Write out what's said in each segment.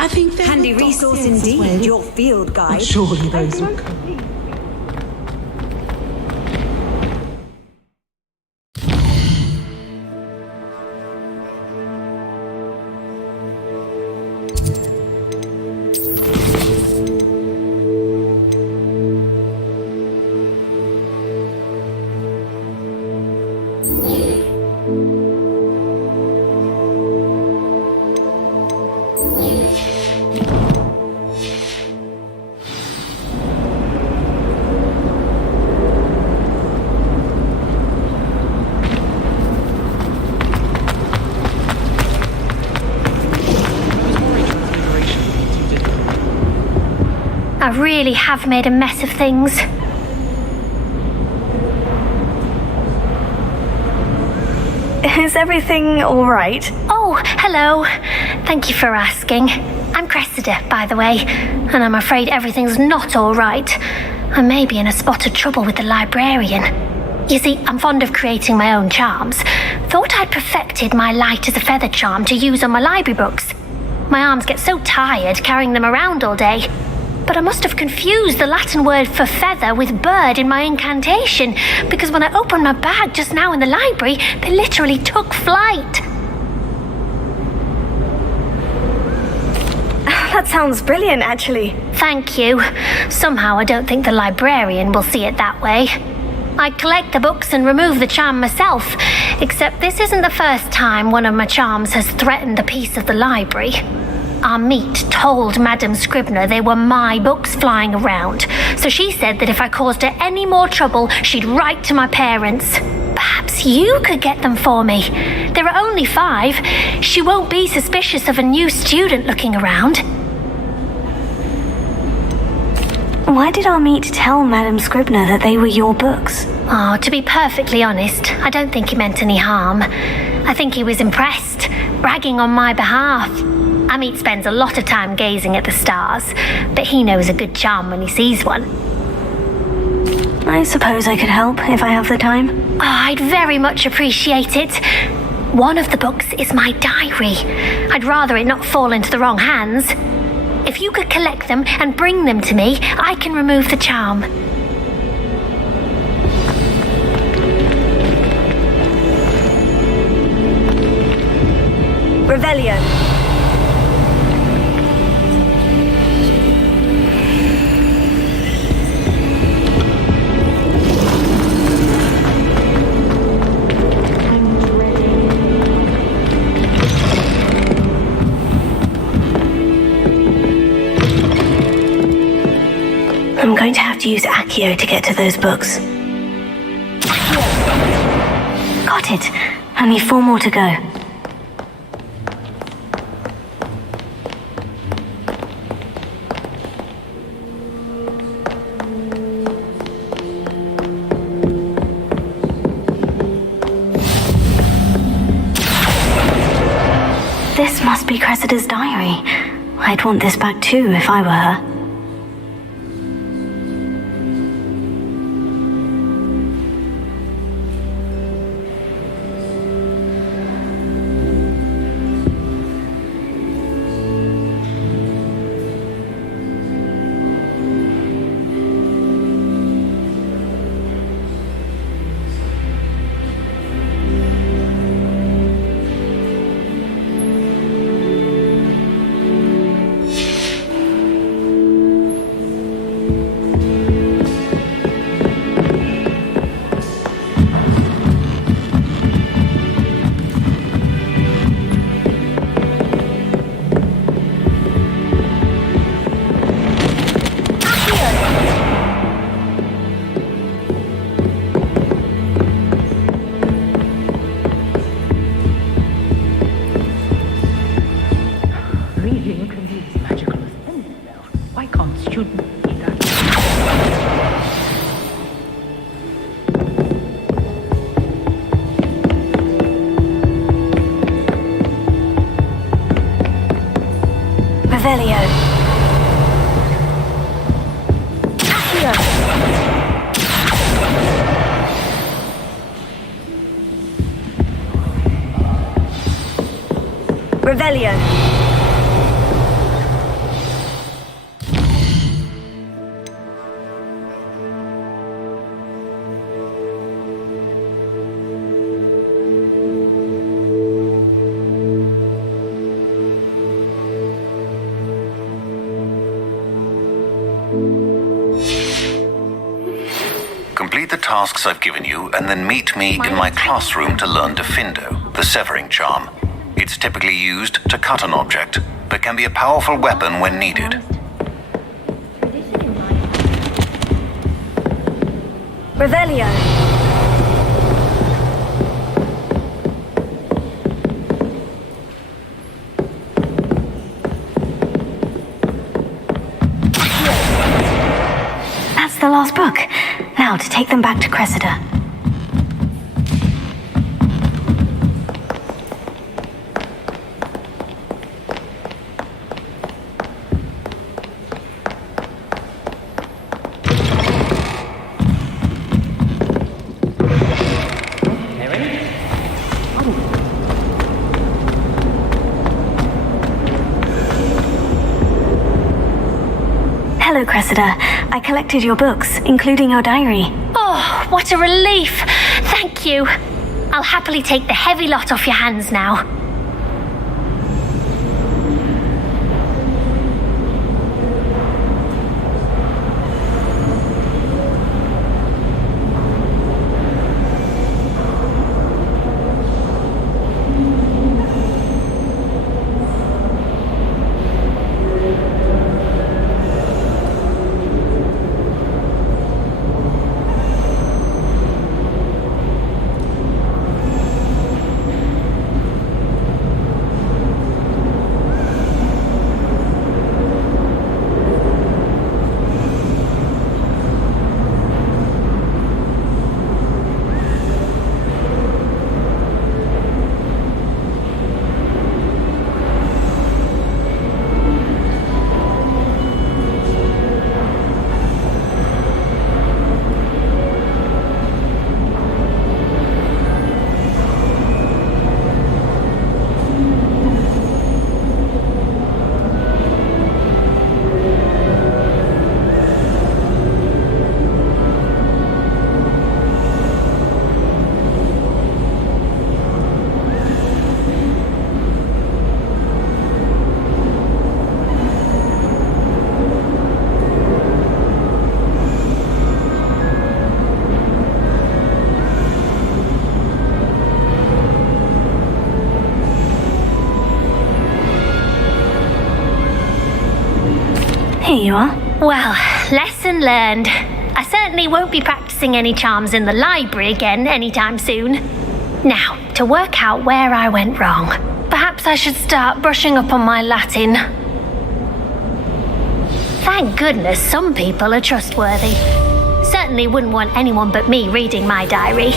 I think they're Handy resource indeed, your field guide. Surely those will come. I really have made a mess of things. Is everything all right? Oh, hello. Thank you for asking. I'm Cressida, by the way, and I'm afraid everything's not all right. I may be in a spot of trouble with the librarian. You see, I'm fond of creating my own charms. Thought I'd perfected my light as a feather charm to use on my library books. My arms get so tired carrying them around all day. But I must have confused the Latin word for feather with bird in my incantation, because when I opened my bag just now in the library, they literally took flight. That sounds brilliant, actually. Thank you. Somehow I don't think the librarian will see it that way. I collect the books and remove the charm myself, except this isn't the first time one of my charms has threatened the peace of the library. Our meet told Madame Scribner they were my books flying around, so she said that if I caused her any more trouble, she'd write to my parents. Perhaps you could get them for me. There are only 5. She won't be suspicious of a new student looking around. Why did our meet tell Madame Scribner that they were your books? Oh, to be perfectly honest, I don't think he meant any harm. I think he was impressed, bragging on my behalf. Amit spends a lot of time gazing at the stars, but he knows a good charm when he sees one. I suppose I could help if I have the time. Oh, I'd very much appreciate it. One of the books is my diary. I'd rather it not fall into the wrong hands. If you could collect them and bring them to me, I can remove the charm. Revelio. I'm going to have to use Accio to get to those books. Got it. Only 4 more to go. This must be Cressida's diary. I'd want this back too if I were her. Revelio. Accio. Revelio. Complete the tasks I've given you, and then meet me in my classroom to learn Defindo, the severing charm. It's typically used to cut an object, but can be a powerful weapon when needed. Revelio. That's the last book. Now to take them back to Cressida. Hello, Cressida. I collected your books, including your diary. Oh, what a relief! Thank you. I'll happily take the heavy lot off your hands now. Here you are. Well, lesson learned. I certainly won't be practicing any charms in the library again anytime soon. Now, to work out where I went wrong. Perhaps I should start brushing up on my Latin. Thank goodness some people are trustworthy. Certainly wouldn't want anyone but me reading my diary.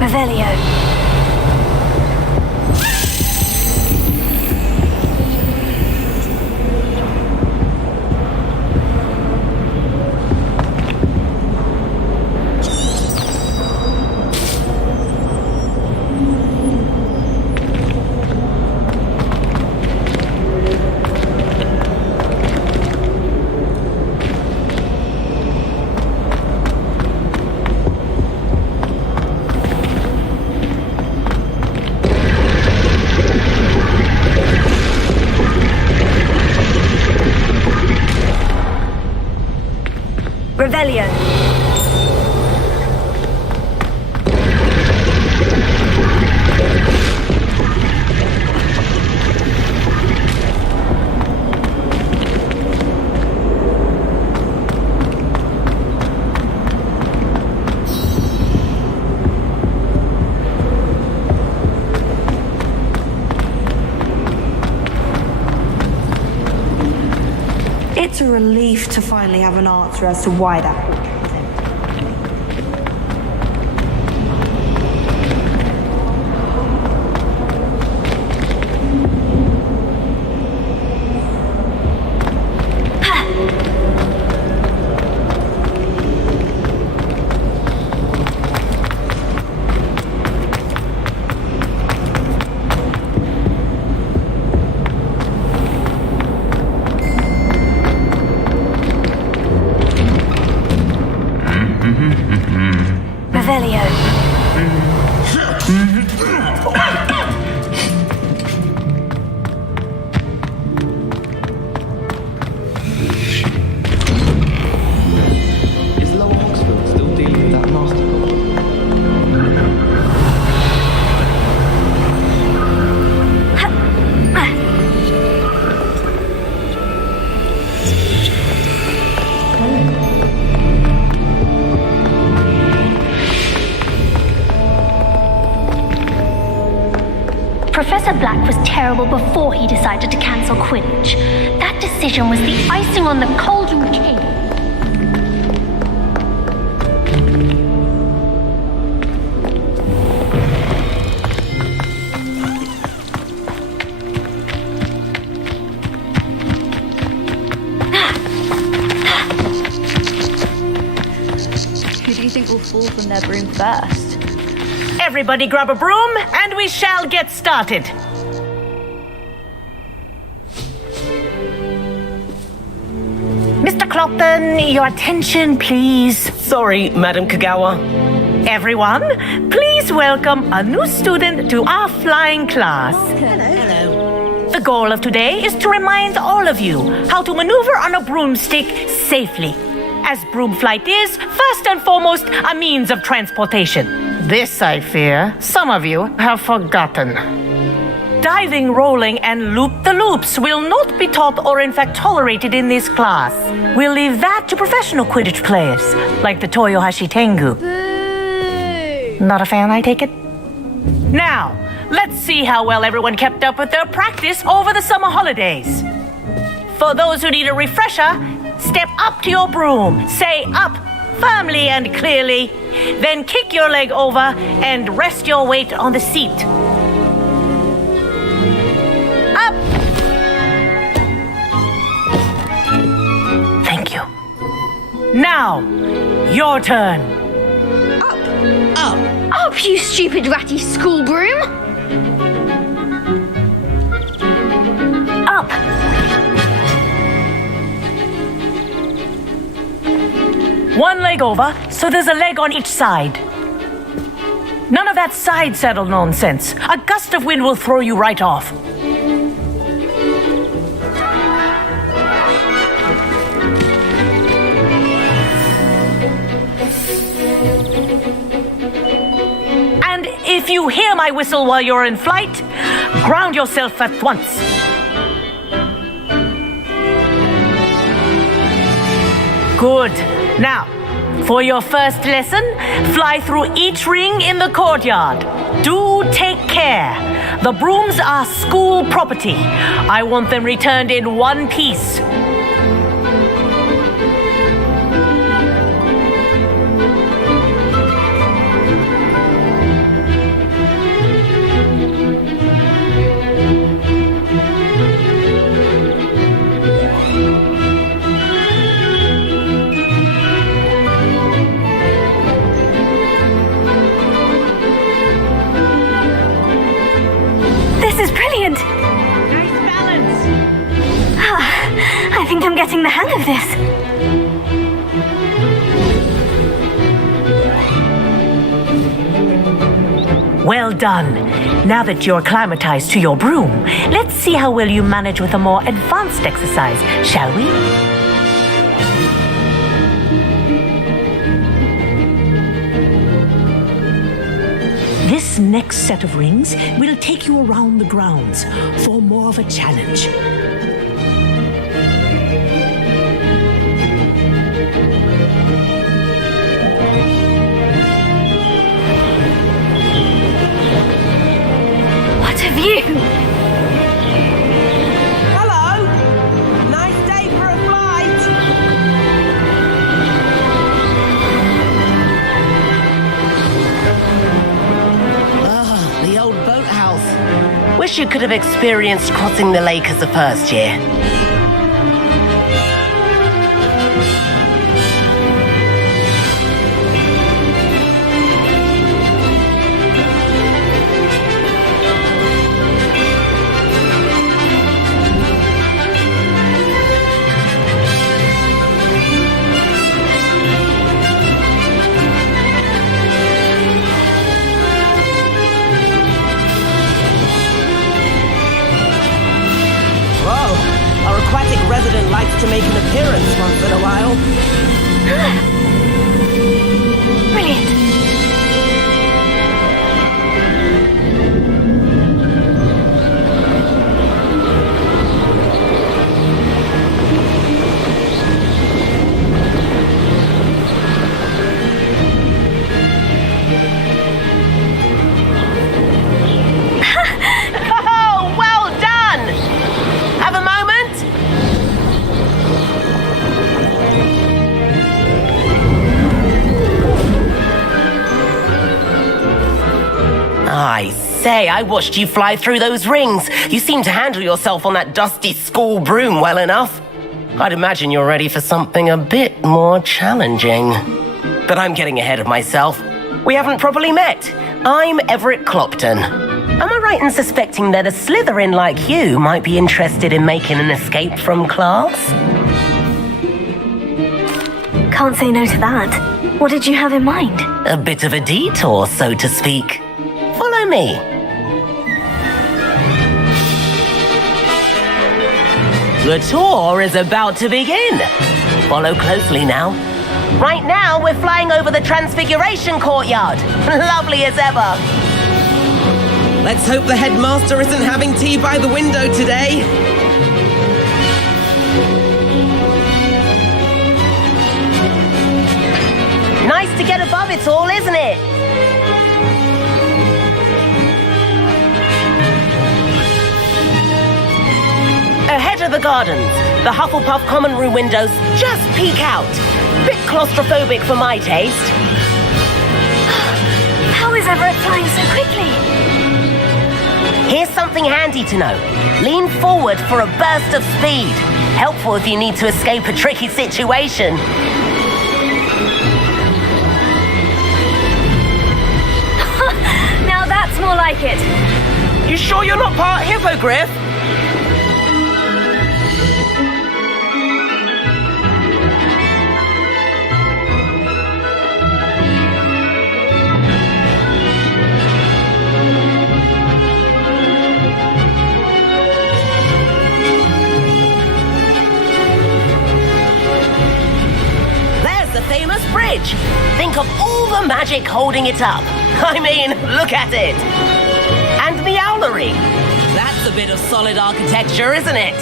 Revelio. Revelio. It's a relief to finally have an answer as to why that portrait was empty. Professor Black was terrible before he decided to cancel Quidditch. That decision was the icing on the cauldron cake. Who do you think will fall from their broom first? Everybody grab a broom, and we shall get started. Mr. Clopton, your attention, please. Sorry, Madam Kagawa. Everyone, please welcome a new student to our flying class. Hello. The goal of today is to remind all of you how to maneuver on a broomstick safely, as broom flight is, first and foremost, a means of transportation. This, I fear, some of you have forgotten. Diving, rolling, and loop-the-loops will not be taught or in fact tolerated in this class. We'll leave that to professional Quidditch players, like the Toyohashi Tengu. Boo! Not a fan, I take it? Now, let's see how well everyone kept up with their practice over the summer holidays. For those who need a refresher, step up to your broom, say up firmly and clearly, then kick your leg over and rest your weight on the seat. Up! Thank you. Now, your turn. Up, you stupid ratty school broom! Up! One leg over, so there's a leg on each side. None of that side saddle nonsense. A gust of wind will throw you right off. And if you hear my whistle while you're in flight, ground yourself at once. Good. Now, for your first lesson, fly through each ring in the courtyard. Do take care. The brooms are school property. I want them returned in one piece. This is brilliant. Nice balance. I think I'm getting the hang of this. Well done. Now that you're acclimatized to your broom, let's see how well you manage with a more advanced exercise, shall we? This next set of rings will take you around the grounds for more of a challenge. What a view! Hello. Nice day for a flight. The old boathouse. Wish you could have experienced crossing the lake as a first year. Our aquatic resident likes to make an appearance once in a while. Brilliant. say, I watched you fly through those rings. You seem to handle yourself on that dusty school broom well enough. I'd imagine you're ready for something a bit more challenging. But I'm getting ahead of myself. We haven't properly met. I'm Everett Clopton. Am I right in suspecting that a Slytherin like you might be interested in making an escape from class? Can't say no to that. What did you have in mind? A bit of a detour, so to speak. Follow me. The tour is about to begin. Follow closely now. Right now, we're flying over the Transfiguration Courtyard. Lovely as ever. Let's hope the headmaster isn't having tea by the window today. Nice to get above it all, isn't it? Ahead of the gardens, the Hufflepuff common room windows just peek out. Bit claustrophobic for my taste. How is Everett flying so quickly? Here's something handy to know. Lean forward for a burst of speed. Helpful if you need to escape a tricky situation. Now that's more like it. You sure you're not part hippogriff? Famous bridge. Think of all the magic holding it up. I mean, look at it. And the owlery. That's a bit of solid architecture, isn't it?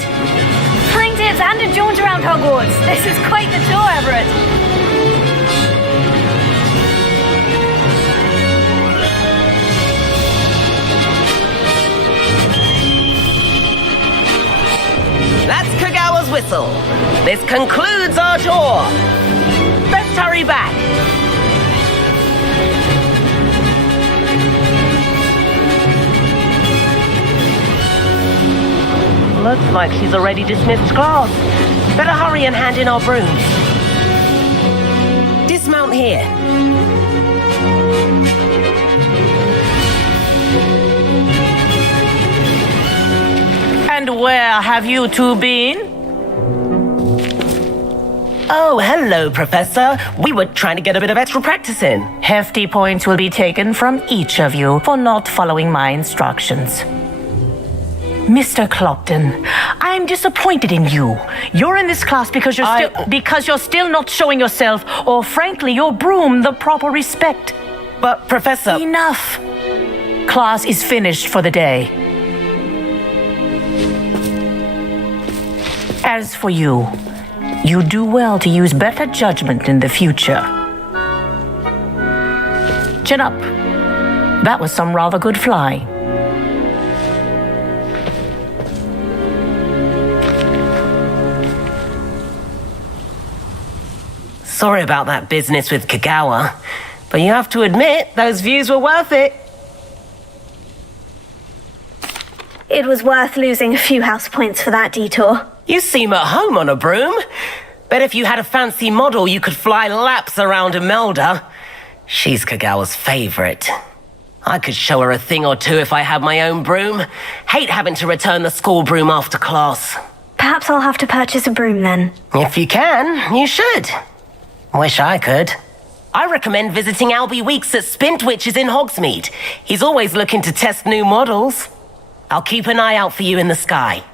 Flying tips and a jaunt around Hogwarts. This is quite the tour, Everett. That's Kagawa's whistle. This concludes our tour. Let's hurry back. Looks like she's already dismissed class. Better hurry and hand in our brooms. Dismount here. And where have you two been? Oh, hello, Professor. We were trying to get a bit of extra practice in. Hefty points will be taken from each of you for not following my instructions. Mr. Clopton, I'm disappointed in you. You're in this class because you're still not showing yourself, or frankly, your broom the proper respect. But, Professor... Enough. Class is finished for the day. As for you, you do well to use better judgment in the future. Chin up. That was some rather good flying. Sorry about that business with Kagawa, but you have to admit, those views were worth it. It was worth losing a few house points for that detour. You seem at home on a broom. Bet if you had a fancy model, you could fly laps around Imelda. She's Kagawa's favorite. I could show her a thing or two if I had my own broom. Hate having to return the school broom after class. Perhaps I'll have to purchase a broom then. If you can, you should. Wish I could. I recommend visiting Albie Weeks at Spintwitches in Hogsmeade. He's always looking to test new models. I'll keep an eye out for you in the sky.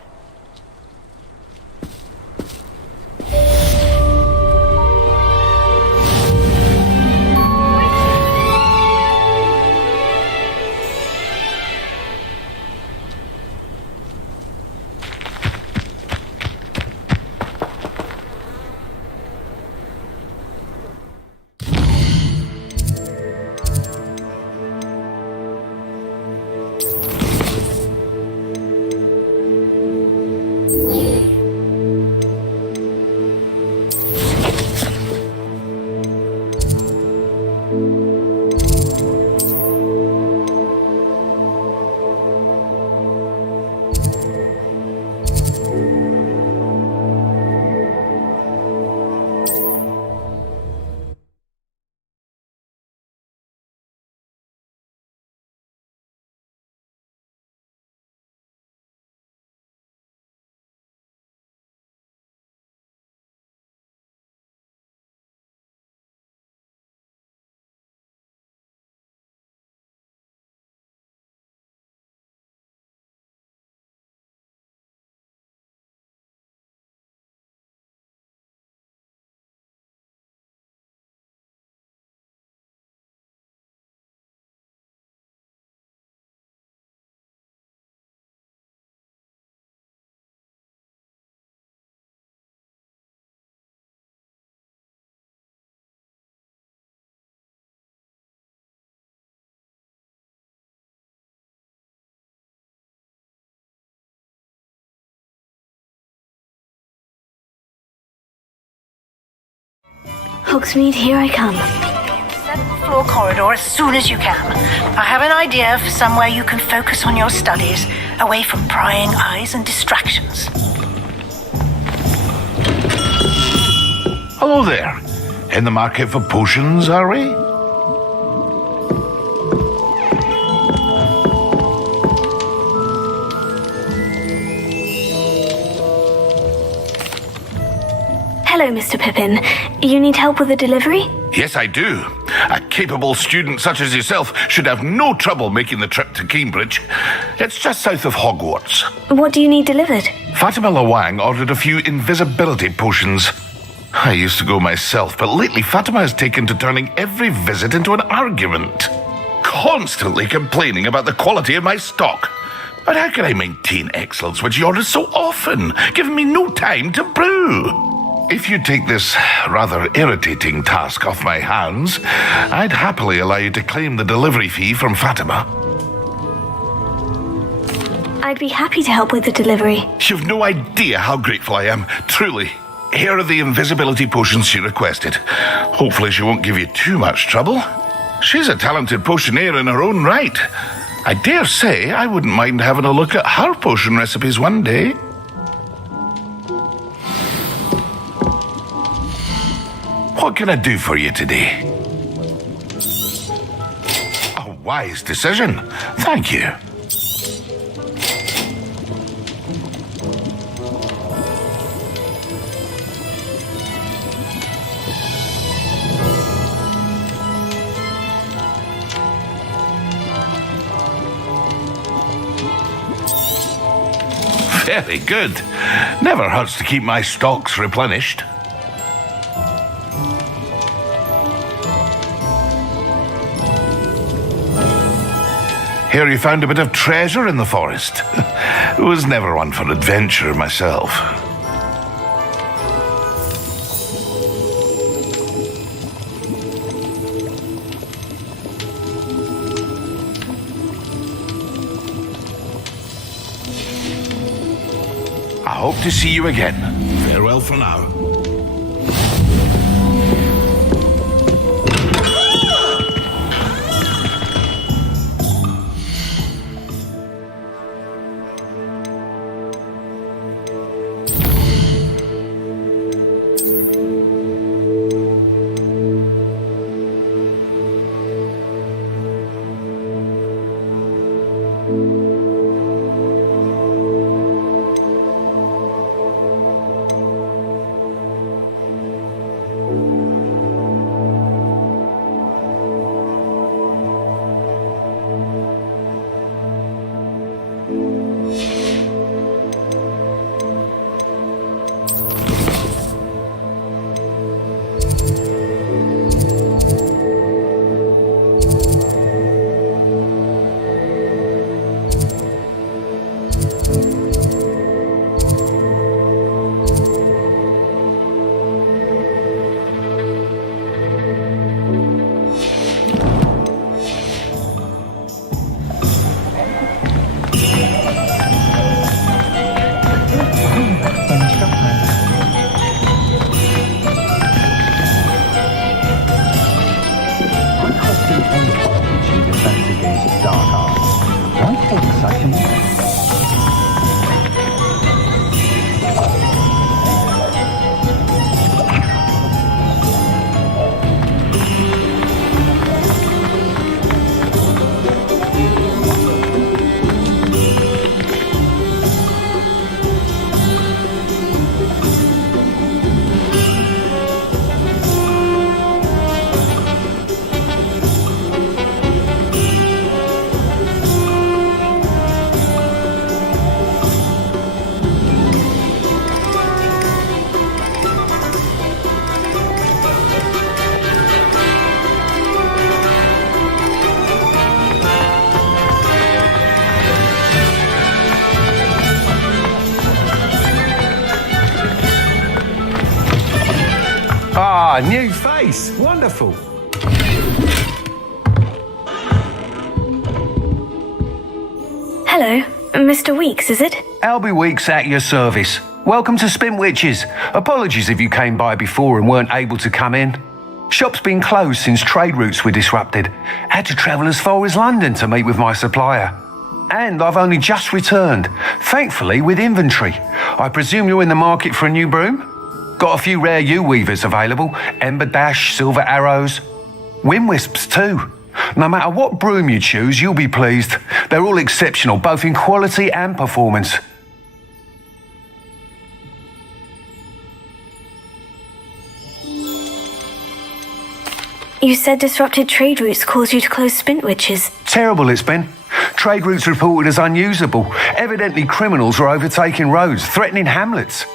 Hogsmeade, here I come. 7th floor corridor as soon as you can. I have an idea for somewhere you can focus on your studies, away from prying eyes and distractions. Hello there. In the market for potions, are we? Hello, Mr. Pippin. You need help with a delivery? Yes, I do. A capable student such as yourself should have no trouble making the trip to Cambridge. It's just south of Hogwarts. What do you need delivered? Fatima Lawang ordered a few invisibility potions. I used to go myself, but lately Fatima has taken to turning every visit into an argument. Constantly complaining about the quality of my stock. But how can I maintain excellence when she orders so often, giving me no time to brew? If you take this rather irritating task off my hands, I'd happily allow you to claim the delivery fee from Fatima. I'd be happy to help with the delivery. You've no idea how grateful I am, truly. Here are the invisibility potions she requested. Hopefully she won't give you too much trouble. She's a talented potioneer in her own right. I dare say I wouldn't mind having a look at her potion recipes one day. What can I do for you today? A wise decision. Thank you. Very good. Never hurts to keep my stocks replenished. Here you found a bit of treasure in the forest. Was never one for adventure myself. I hope to see you again. Farewell for now. Ah, new face. Wonderful. Hello, Mr. Weeks, is it? Albie Weeks at your service. Welcome to Spintwitches. Apologies if you came by before and weren't able to come in. Shop's been closed since trade routes were disrupted. Had to travel as far as London to meet with my supplier. And I've only just returned, thankfully with inventory. I presume you're in the market for a new broom? Got a few rare U-weavers available. Ember Dash, Silver Arrows. Wind Wisps too. No matter what broom you choose, you'll be pleased. They're all exceptional, both in quality and performance. You said disrupted trade routes caused you to close Spintwitches. Terrible it's been. Trade routes reported as unusable. Evidently criminals are overtaking roads, threatening hamlets.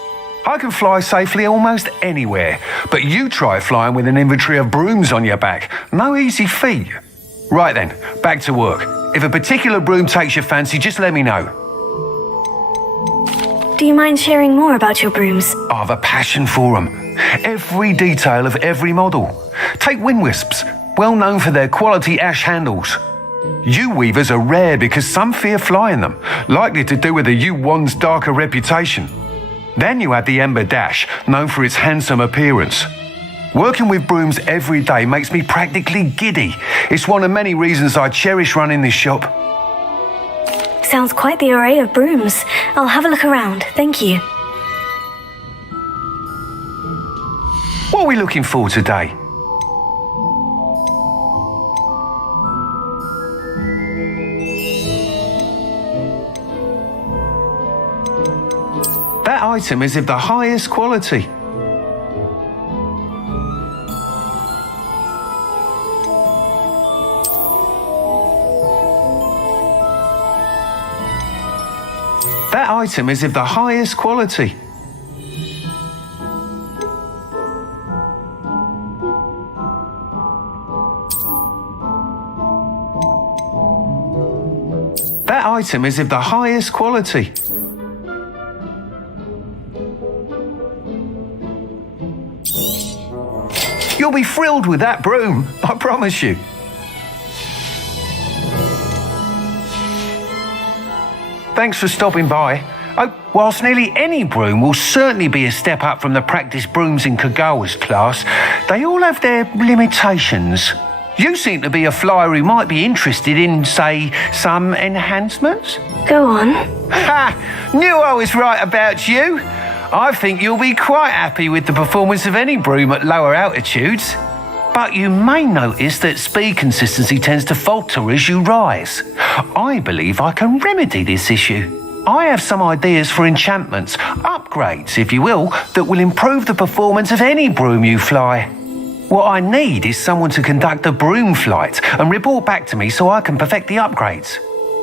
I can fly safely almost anywhere, but you try flying with an inventory of brooms on your back. No easy feat. Right then, back to work. If a particular broom takes your fancy, just let me know. Do you mind sharing more about your brooms? I have a passion for them. Every detail of every model. Take Wind Wisps, well known for their quality ash handles. U-weavers are rare because some fear flying them, likely to do with the U-wand's darker reputation. Then you have the Ember Dash, known for its handsome appearance. Working with brooms every day makes me practically giddy. It's one of many reasons I cherish running this shop. Sounds quite the array of brooms. I'll have a look around, thank you. What are we looking for today? That item is of the highest quality. That item is of the highest quality. That item is of the highest quality. You'll be thrilled with that broom, I promise you. Thanks for stopping by. Oh, whilst nearly any broom will certainly be a step up from the practice brooms in Kagawa's class, they all have their limitations. You seem to be a flyer who might be interested in, say, some enhancements? Go on. Ha! Knew I was right about you. I think you'll be quite happy with the performance of any broom at lower altitudes. But you may notice that speed consistency tends to falter as you rise. I believe I can remedy this issue. I have some ideas for enchantments, upgrades, if you will, that will improve the performance of any broom you fly. What I need is someone to conduct a broom flight and report back to me so I can perfect the upgrades.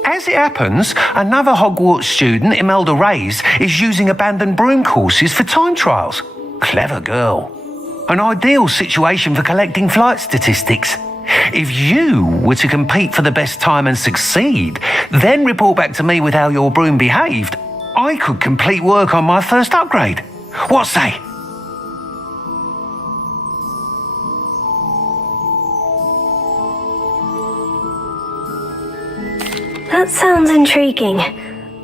As it happens, another Hogwarts student, Imelda Reyes, is using abandoned broom courses for time trials. Clever girl. An ideal situation for collecting flight statistics. If you were to compete for the best time and succeed, then report back to me with how your broom behaved, I could complete work on my first upgrade. What say? That sounds intriguing.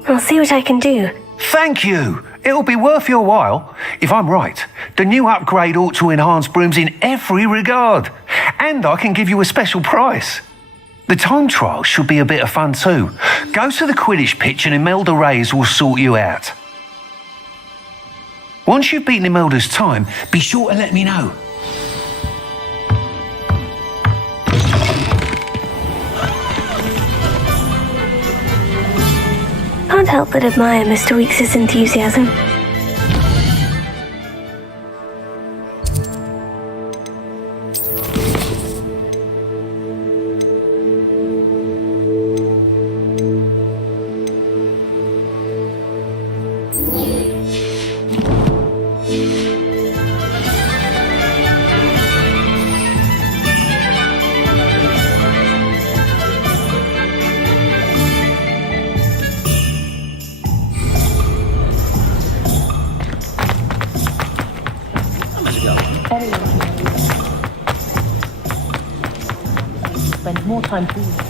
I'll see what I can do. Thank you. It'll be worth your while. If I'm right, the new upgrade ought to enhance brooms in every regard. And I can give you a special price. The time trial should be a bit of fun too. Go to the Quidditch pitch and Imelda Reyes will sort you out. Once you've beaten Imelda's time, be sure to let me know. Can't help but admire Mr. Weeks' enthusiasm.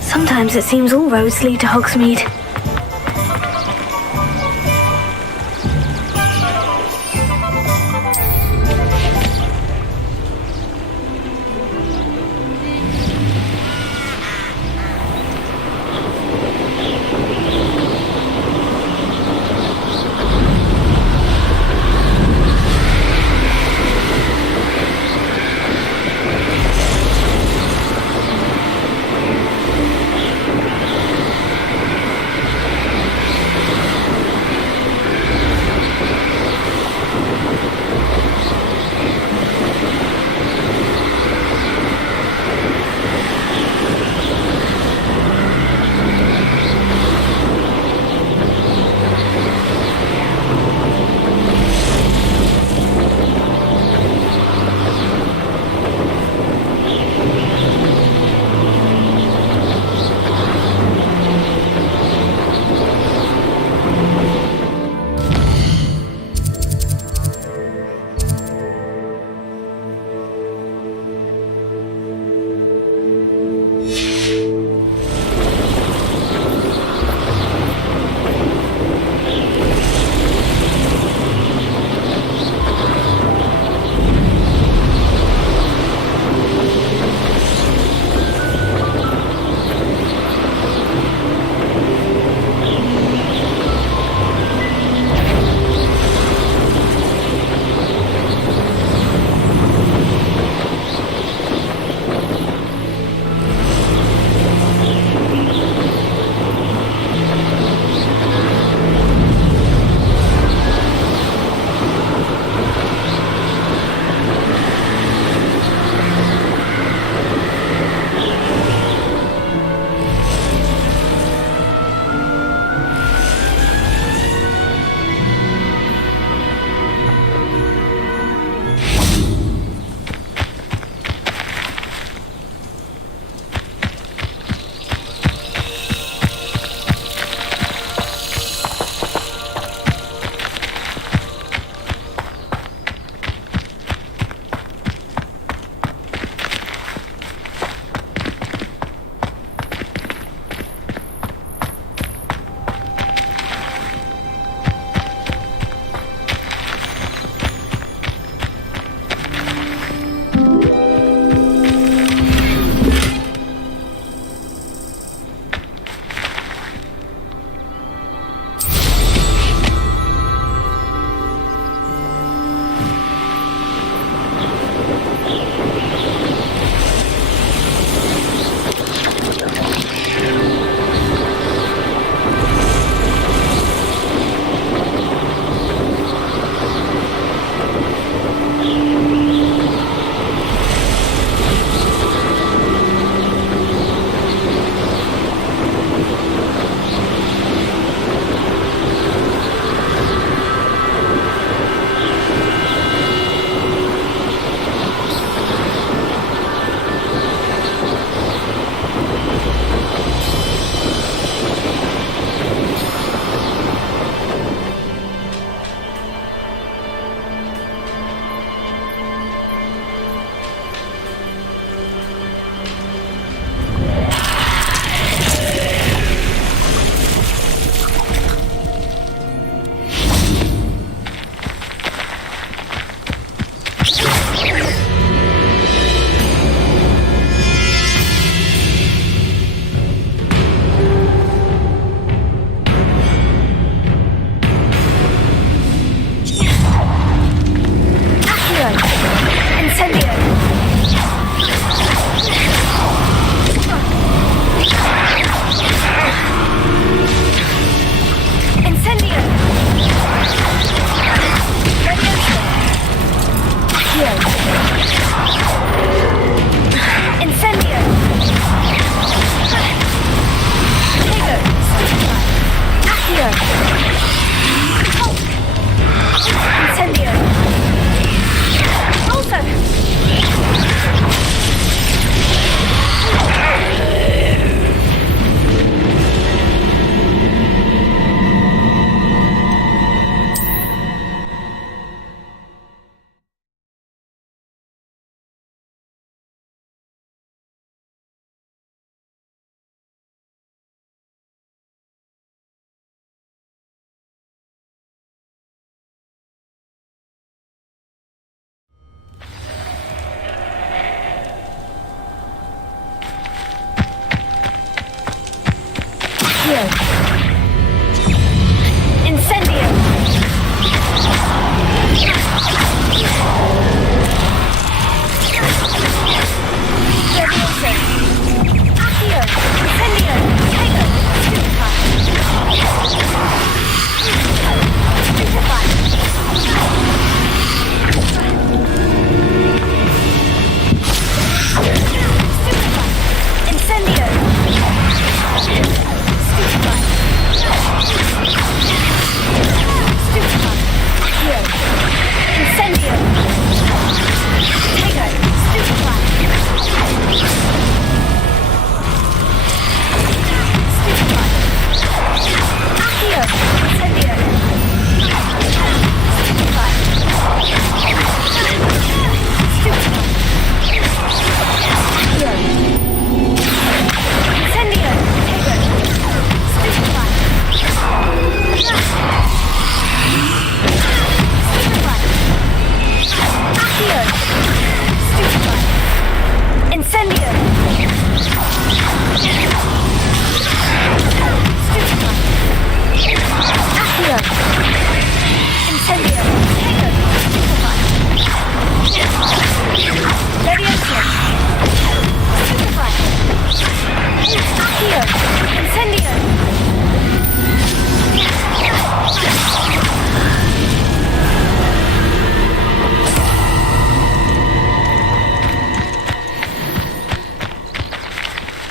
Sometimes it seems all roads lead to Hogsmeade.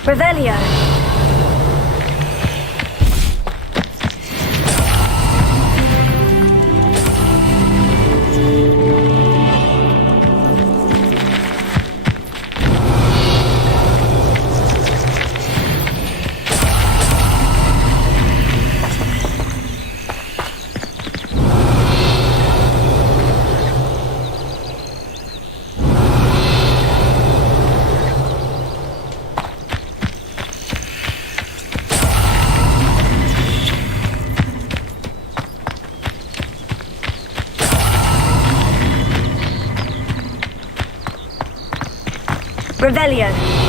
Revelio. Revelio.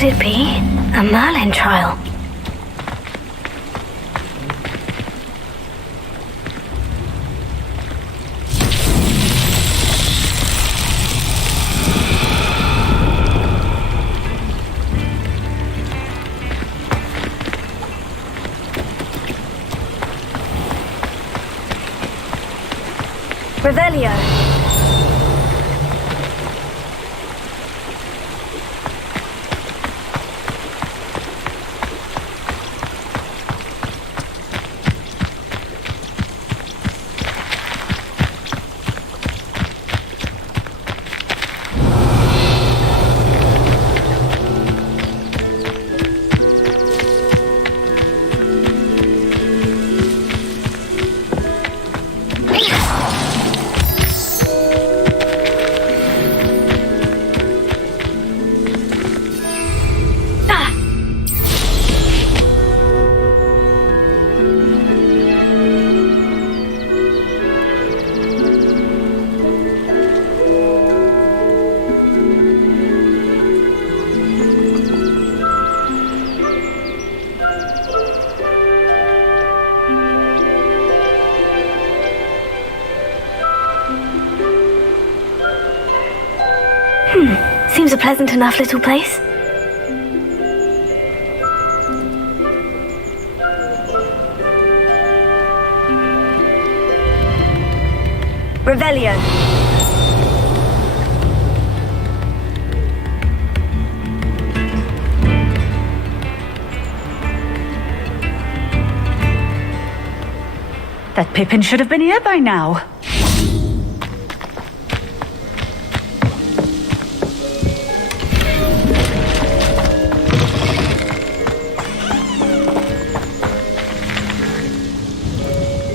Could it be a Merlin trial? Revelio. Seems a pleasant enough little place. Revelio. That Pippin should have been here by now.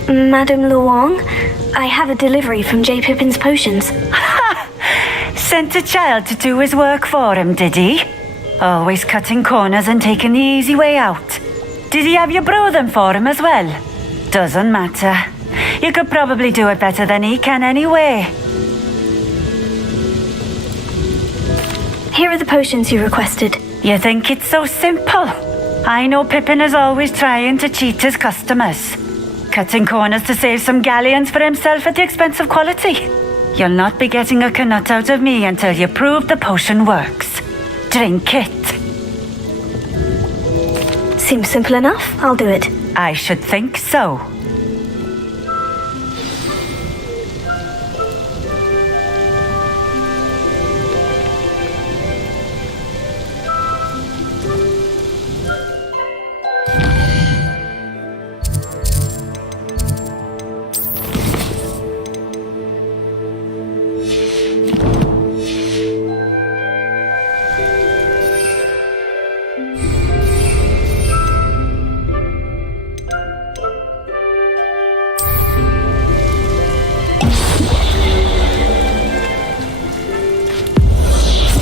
Madame Luong, I have a delivery from J. Pippin's potions. Sent a child to do his work for him, did he? Always cutting corners and taking the easy way out. Did he have you brew them for him as well? Doesn't matter. You could probably do it better than he can anyway. Here are the potions you requested. You think it's so simple? I know Pippin is always trying to cheat his customers. Cutting corners to save some galleons for himself at the expense of quality. You'll not be getting a knut out of me until you prove the potion works. Drink it. Seems simple enough. I'll do it. I should think so.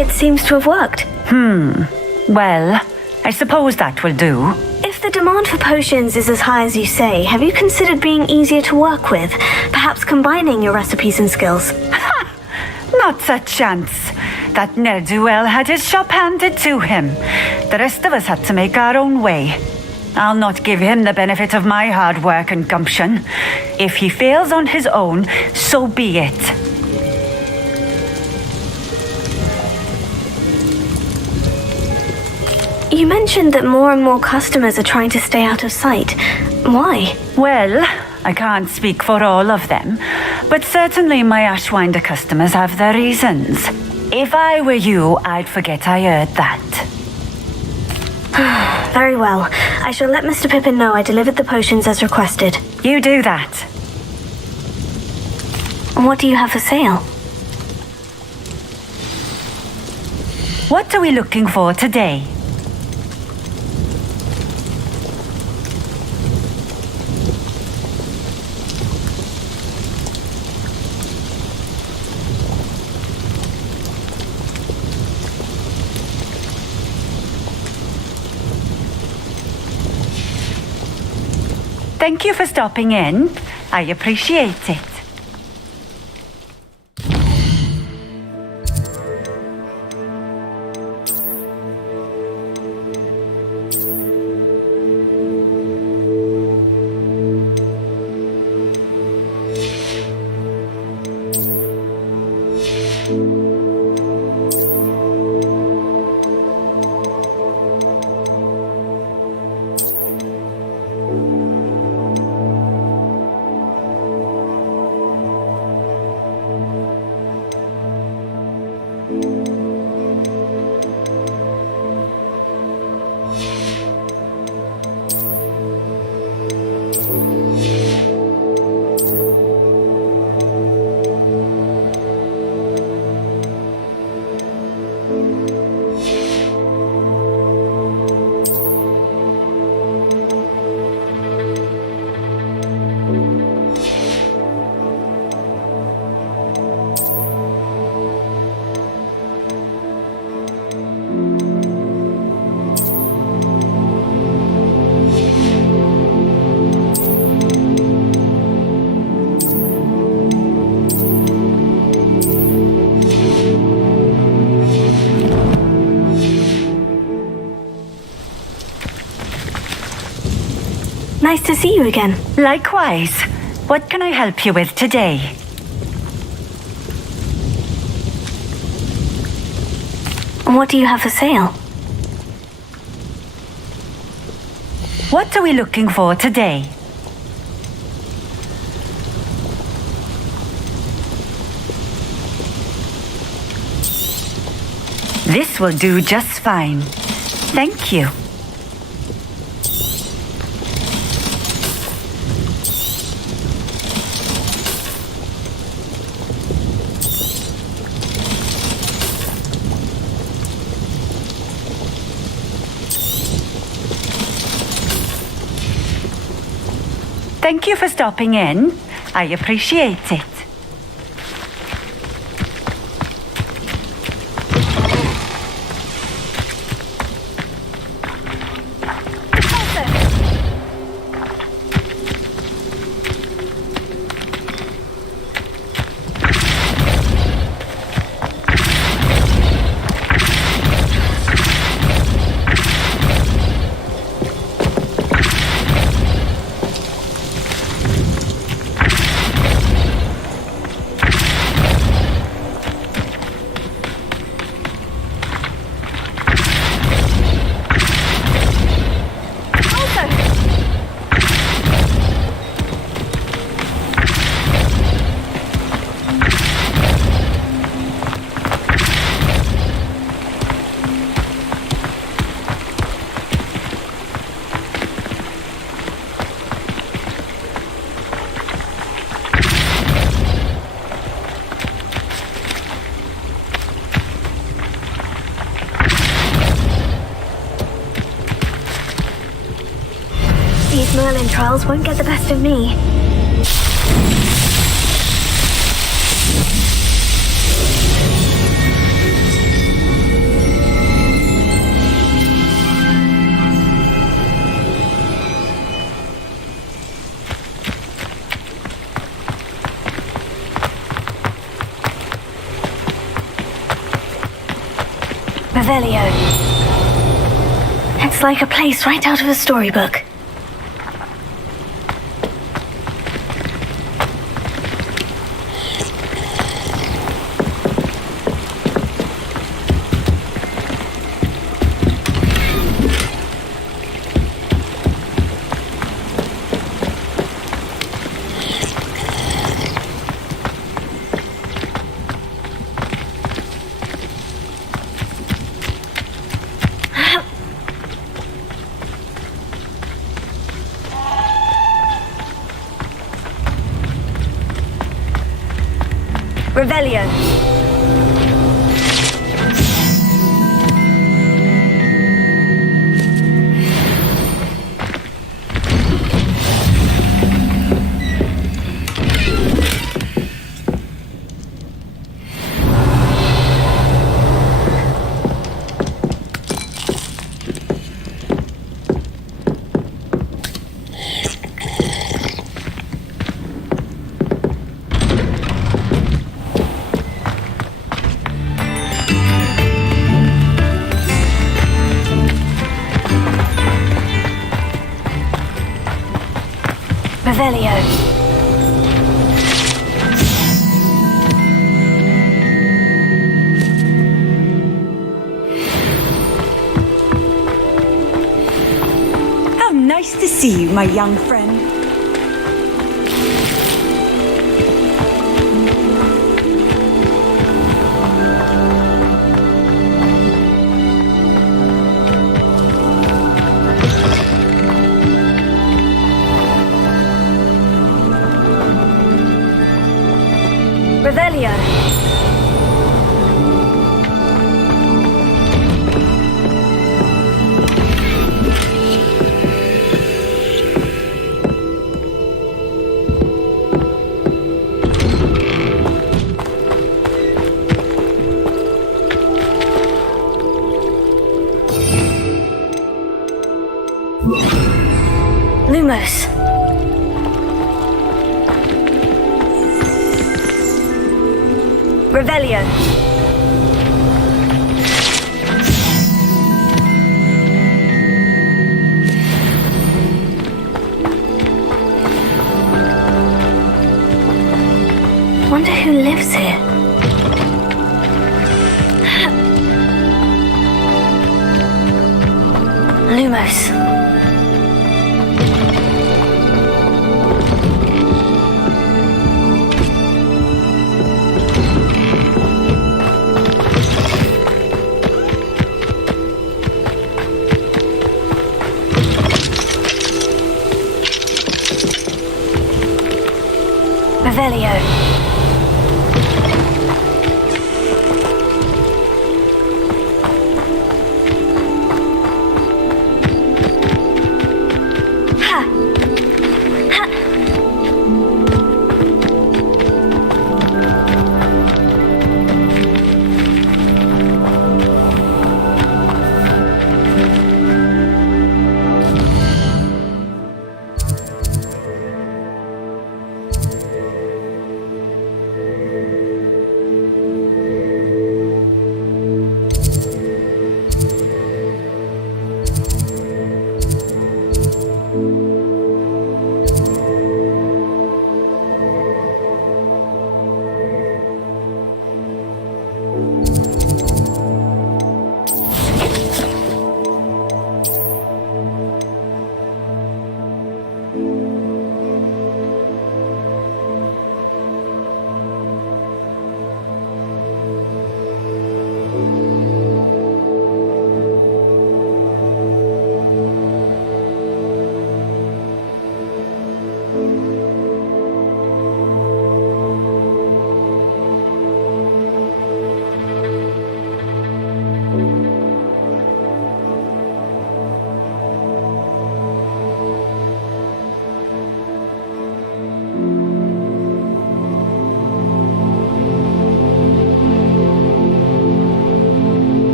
It seems to have worked. Well, I suppose that will do. If the demand for potions is as high as you say, have you considered being easier to work with? Perhaps combining your recipes and skills? Not a chance. That ne'er-do-well had his shop handed to him. The rest of us had to make our own way. I'll not give him the benefit of my hard work and gumption. If he fails on his own, so be it. You mentioned that more and more customers are trying to stay out of sight. Why? Well, I can't speak for all of them, but certainly my Ashwinder customers have their reasons. If I were you, I'd forget I heard that. Very well. I shall let Mr. Pippin know I delivered the potions as requested. You do that. What do you have for sale? What are we looking for today? Thank you for stopping in. I appreciate it. Nice to see you again. Likewise. What can I help you with today? What do you have for sale? What are we looking for today? This will do just fine. Thank you. Thank you for stopping in. I appreciate it. These Merlin trials won't get the best of me. Revelio. It's like a place right out of a storybook. Revelio. Revelio. How nice to see you, my young friend. Revelio. Lumos. Revelio. Wonder who lives here. Lumos. Revelio.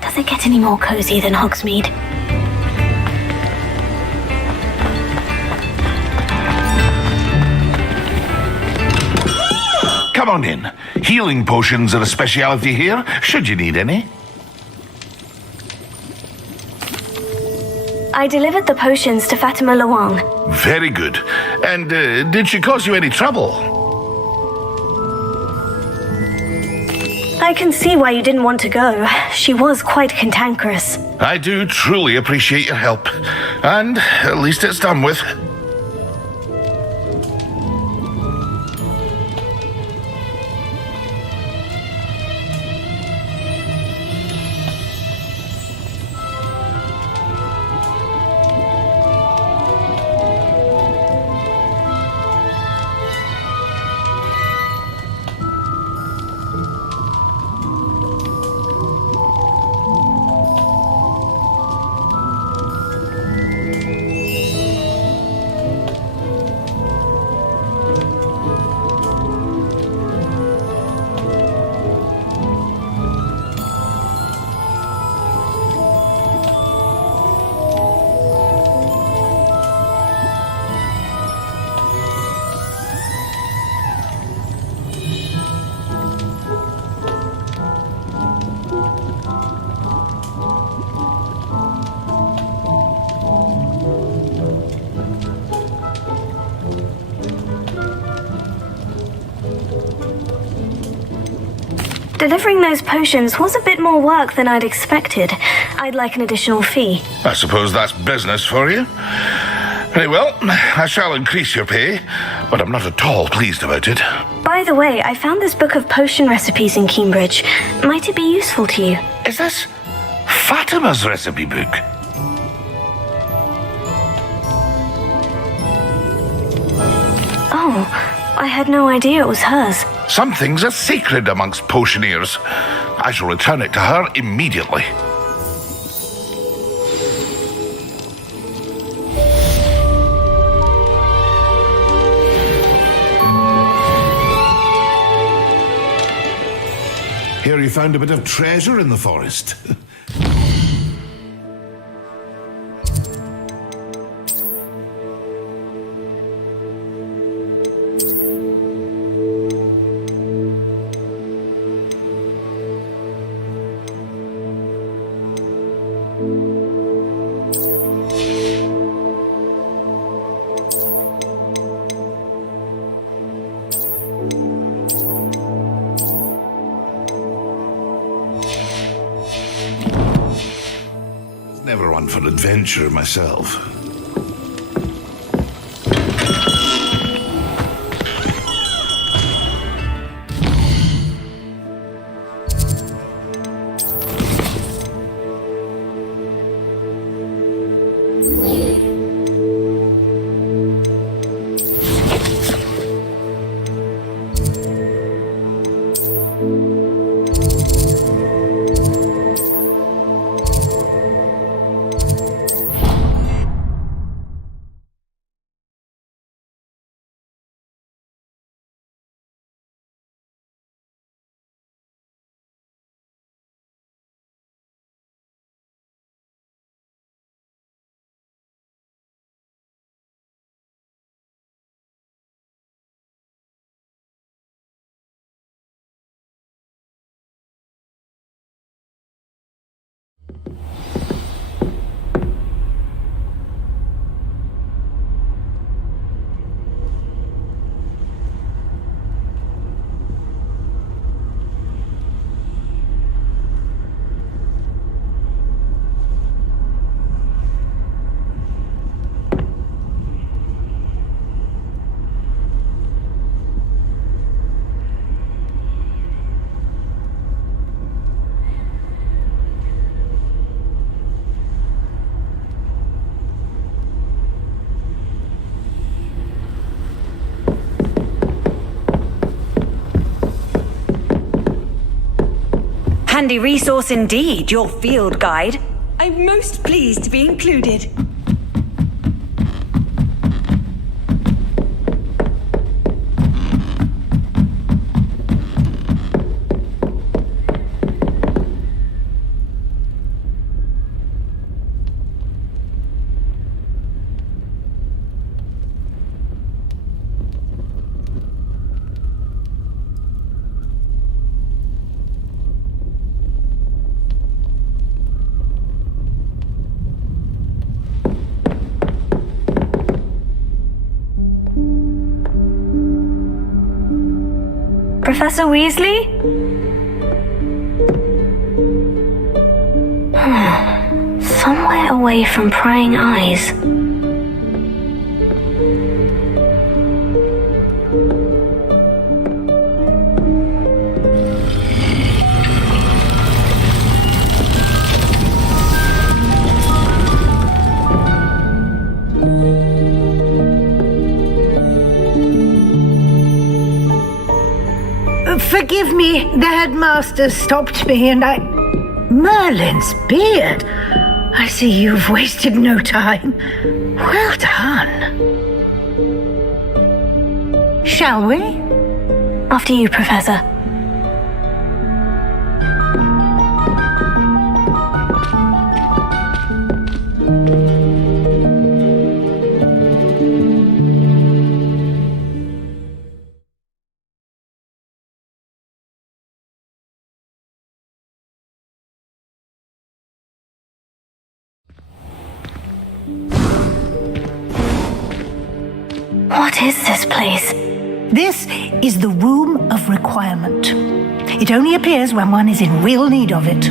Does it get any more cozy than Hogsmeade? Come on in. Healing potions are a speciality here, should you need any. I delivered the potions to Fatima Lawang. Very good. And did she cause you any trouble? I can see why you didn't want to go. She was quite cantankerous. I do truly appreciate your help. And at least it's done with. Delivering those potions was a bit more work than I'd expected. I'd like an additional fee. I suppose that's business for you. Very well, I shall increase your pay, but I'm not at all pleased about it. By the way, I found this book of potion recipes in Cambridge. Might it be useful to you? Is this Fatima's recipe book? Oh, I had no idea it was hers. Some things are sacred amongst potioneers. I shall return it to her immediately. Here you found a bit of treasure in the forest. Never one for adventure myself. Handy resource indeed, your field guide. I'm most pleased to be included. Professor Weasley? Somewhere away from prying eyes. Forgive me, the headmaster stopped me and I... Merlin's beard! I see you've wasted no time. Well done. Shall we? After you, Professor. What is this place? This is the Room of Requirement. It only appears when one is in real need of it.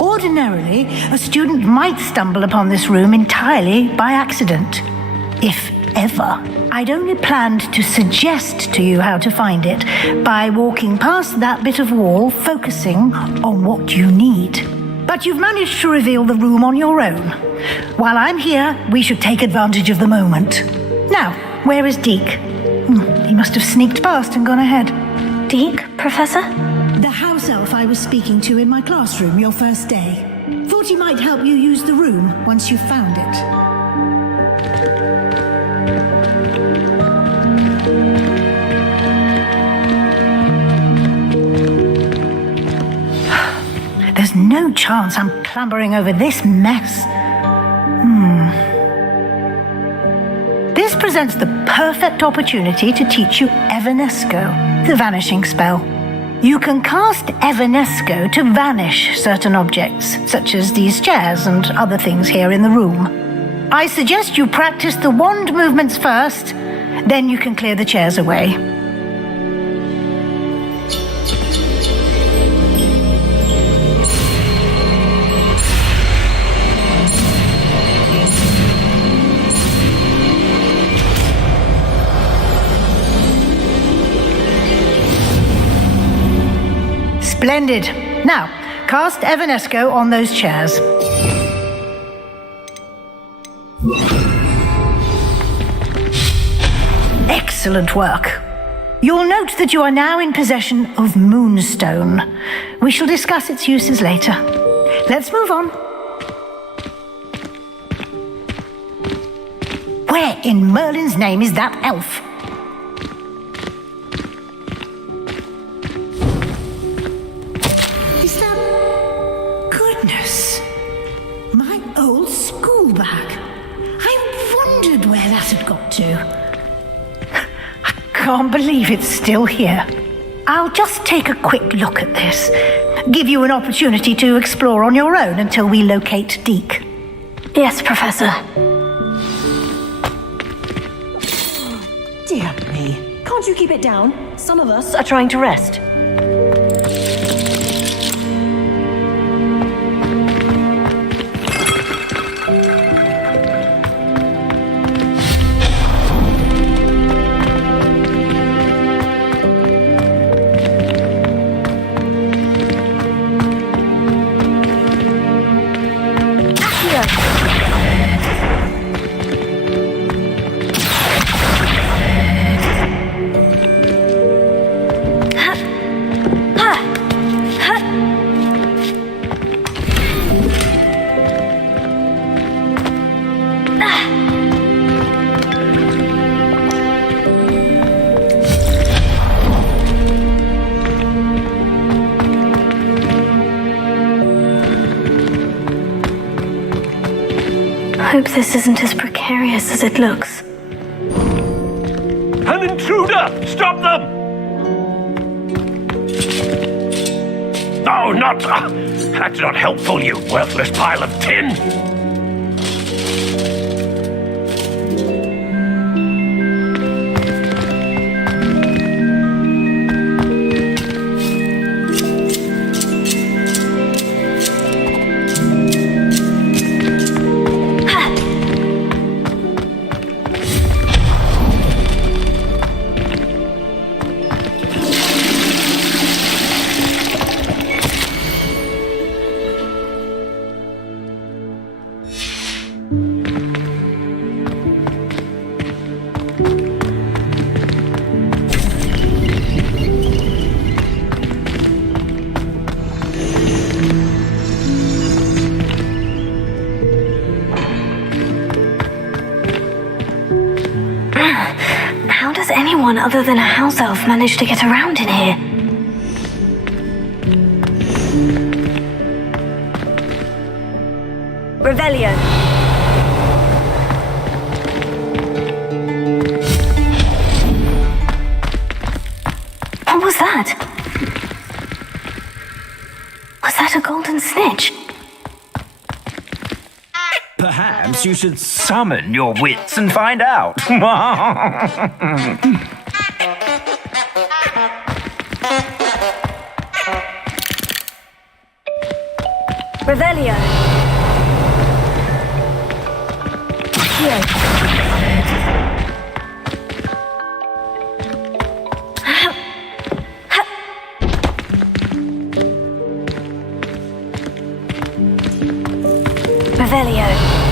Ordinarily, a student might stumble upon this room entirely by accident. If ever. I'd only planned to suggest to you how to find it by walking past that bit of wall, focusing on what you need. But you've managed to reveal the room on your own. While I'm here, we should take advantage of the moment. Now, where is Deke? He must have sneaked past and gone ahead. Deke, Professor? The house elf I was speaking to in my classroom your first day. Thought he might help you use the room once you've found it. There's no chance I'm clambering over this mess. This presents the perfect opportunity to teach you Evanesco, the vanishing spell. You can cast Evanesco to vanish certain objects, such as these chairs and other things here in the room. I suggest you practice the wand movements first, then you can clear the chairs away. Splendid. Now, cast Evanesco on those chairs. Excellent work. You'll note that you are now in possession of Moonstone. We shall discuss its uses later. Let's move on. Where in Merlin's name is that elf? Is that... Goodness. My old school bag. I wondered where that had got to. Can't believe it's still here. I'll just take a quick look at this. Give you an opportunity to explore on your own until we locate Deke. Yes, Professor. Dear me. Can't you keep it down? Some of us are trying to rest. Hope this isn't as precarious as it looks. An intruder! Stop them! No, not... that's not helpful, you worthless pile of tin! How does anyone other than a house elf manage to get around in here? Revelio. What was that? Was that a golden snitch? Perhaps you should summon your wits and find out. Revelio.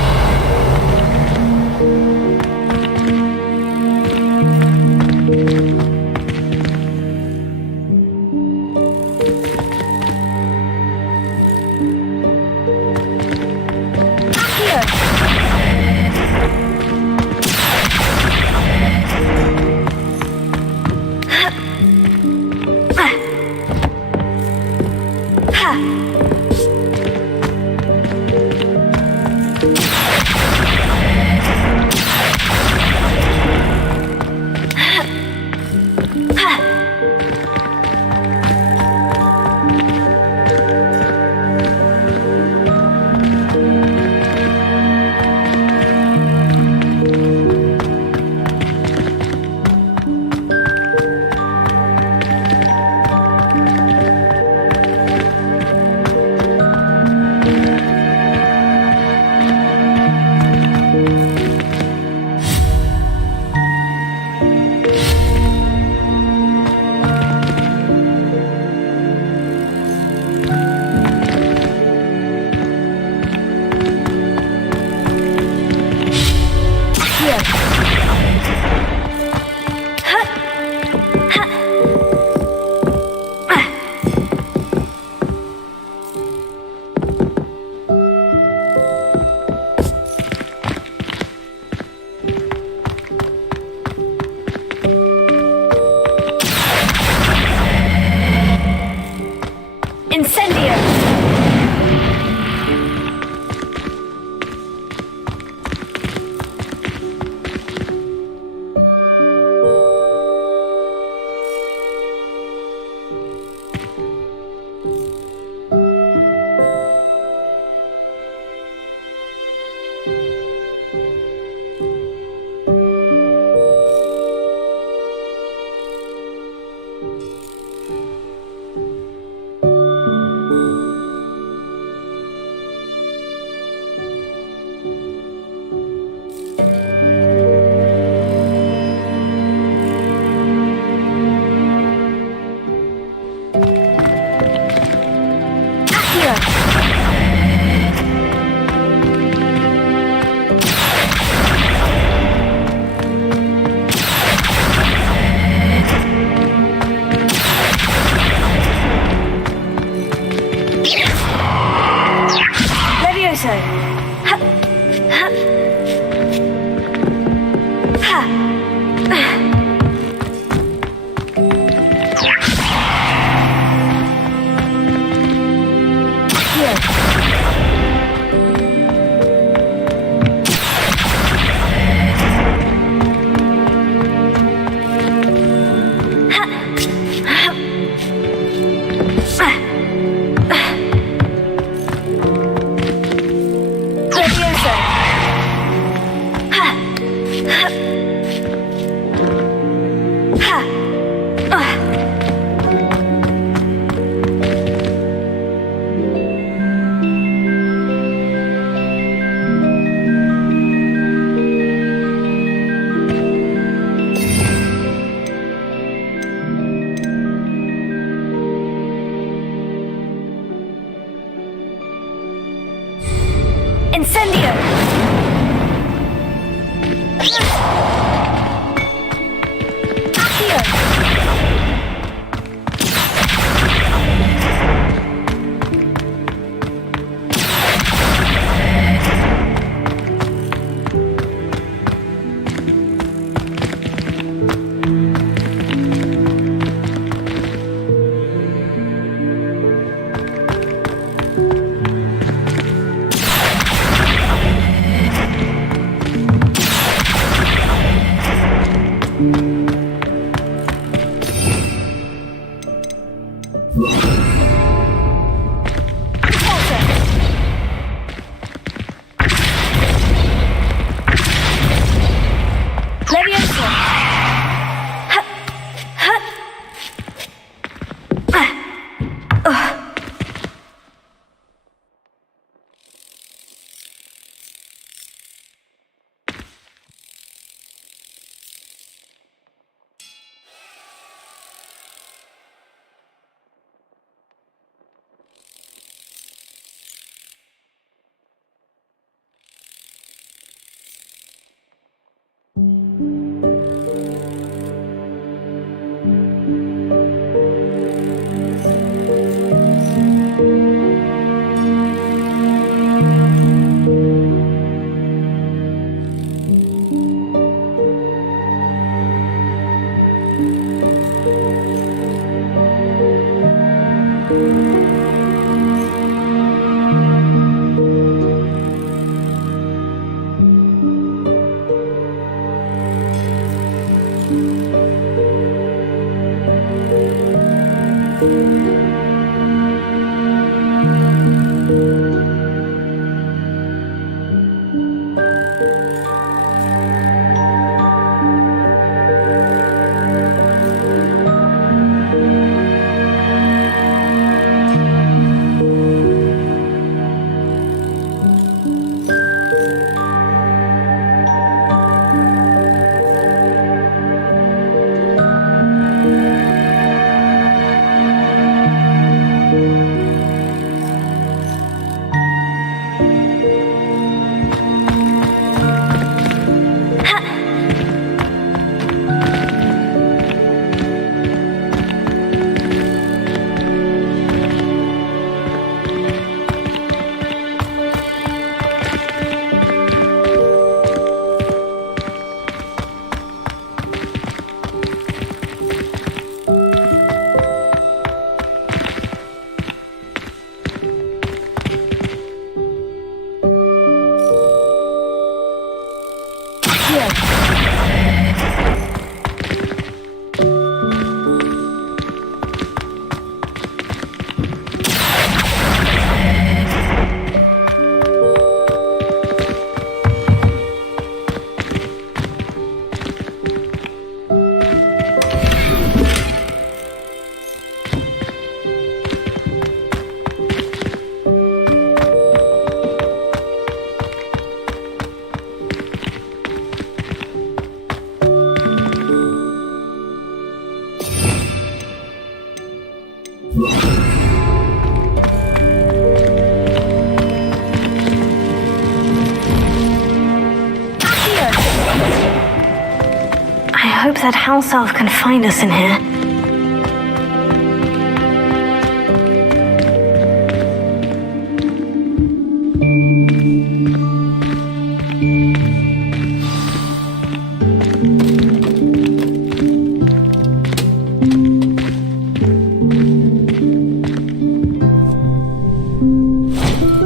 hope that house elf can find us in here.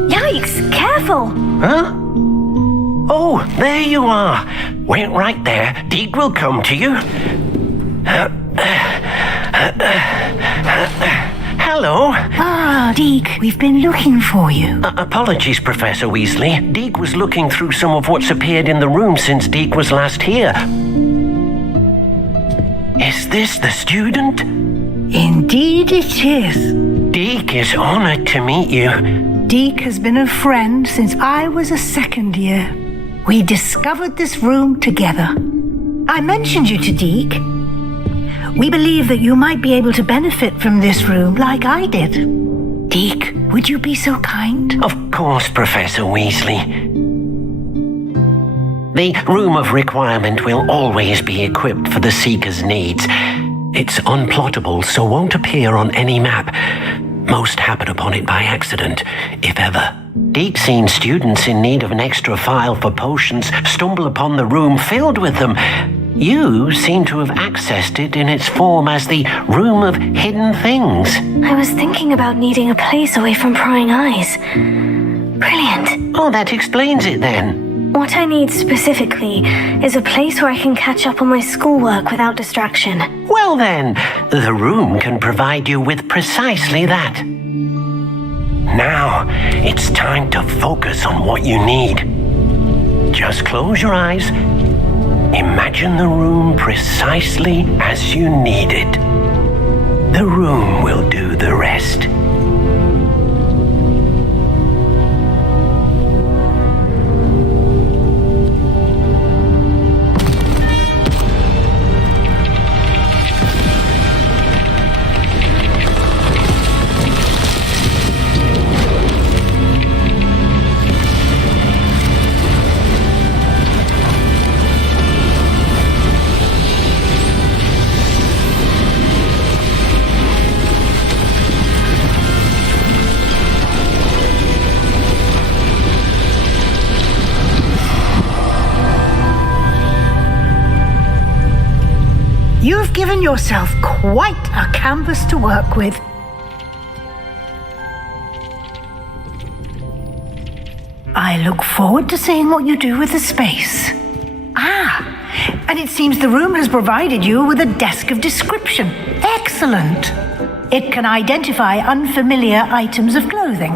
Yikes! Careful! Huh? Oh, there you are. Wait right there. Deek will come to you. Hello. Ah, Deek, we've been looking for you. Apologies, Professor Weasley. Deek was looking through some of what's appeared in the room since Deek was last here. Is this the student? Indeed it is. Deek is honored to meet you. Deek has been a friend since I was a second year. We discovered this room together. I mentioned you to Deek. We believe that you might be able to benefit from this room like I did. Deek, would you be so kind? Of course, Professor Weasley. The Room of Requirement will always be equipped for the Seeker's needs. It's unplottable, so won't appear on any map. Most happen upon it by accident, if ever. Deek's seen students in need of an extra file for potions stumble upon the room filled with them. You seem to have accessed it in its form as the Room of Hidden Things. I was thinking about needing a place away from prying eyes. Brilliant. Oh, that explains it then. What I need specifically is a place where I can catch up on my schoolwork without distraction. Well then, the room can provide you with precisely that. Now, it's time to focus on what you need. Just close your eyes. Imagine the room precisely as you need it. The room will do the rest. You've given yourself quite a canvas to work with. I look forward to seeing what you do with the space. Ah, and it seems the room has provided you with a desk of description. Excellent. It can identify unfamiliar items of clothing.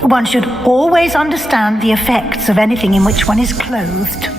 One should always understand the effects of anything in which one is clothed.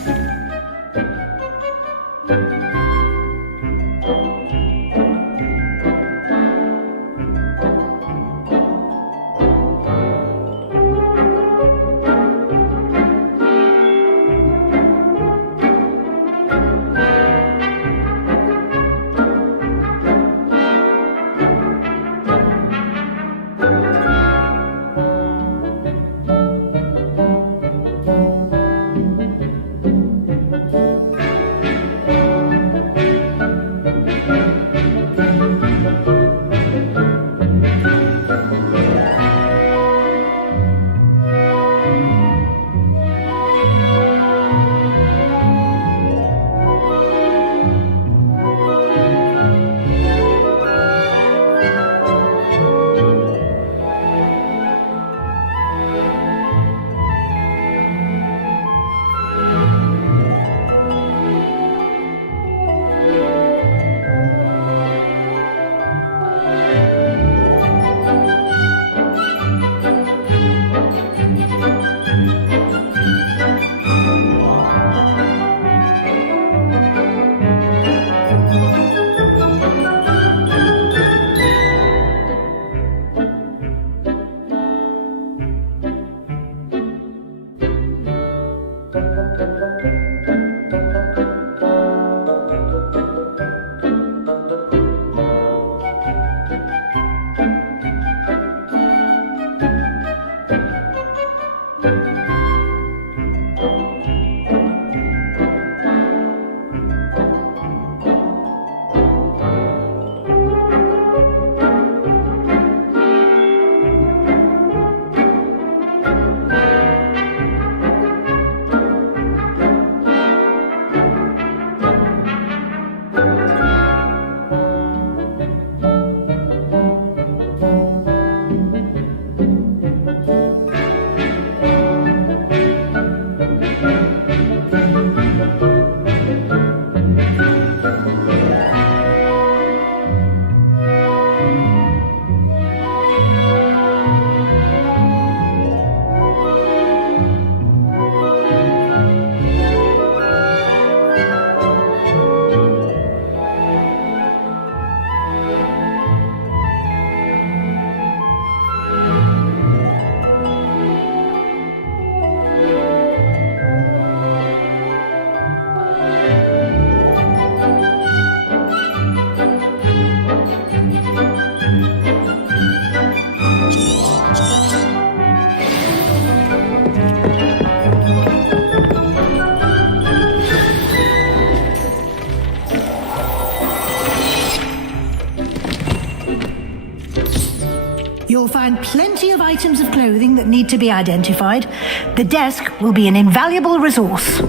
You'll find plenty of items of clothing that need to be identified. The desk will be an invaluable resource.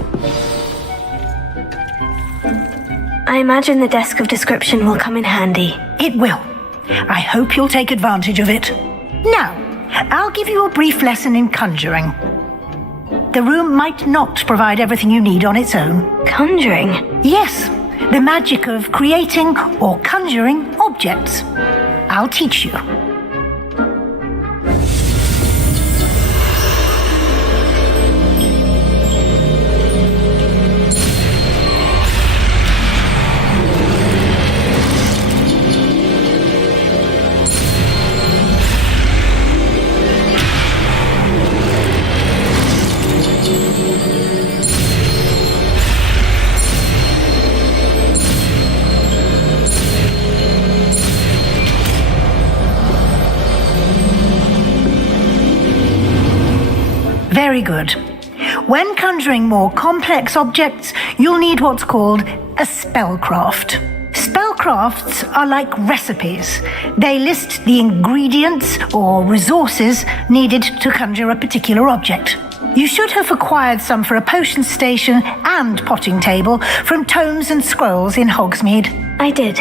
I imagine the desk of description will come in handy. It will. I hope you'll take advantage of it. Now, I'll give you a brief lesson in conjuring. The room might not provide everything you need on its own. Conjuring? Yes, the magic of creating or conjuring objects. I'll teach you. Very good. When conjuring more complex objects, you'll need what's called a spellcraft. Spellcrafts are like recipes. They list the ingredients or resources needed to conjure a particular object. You should have acquired some for a potion station and potting table from tomes and scrolls in Hogsmeade. I did.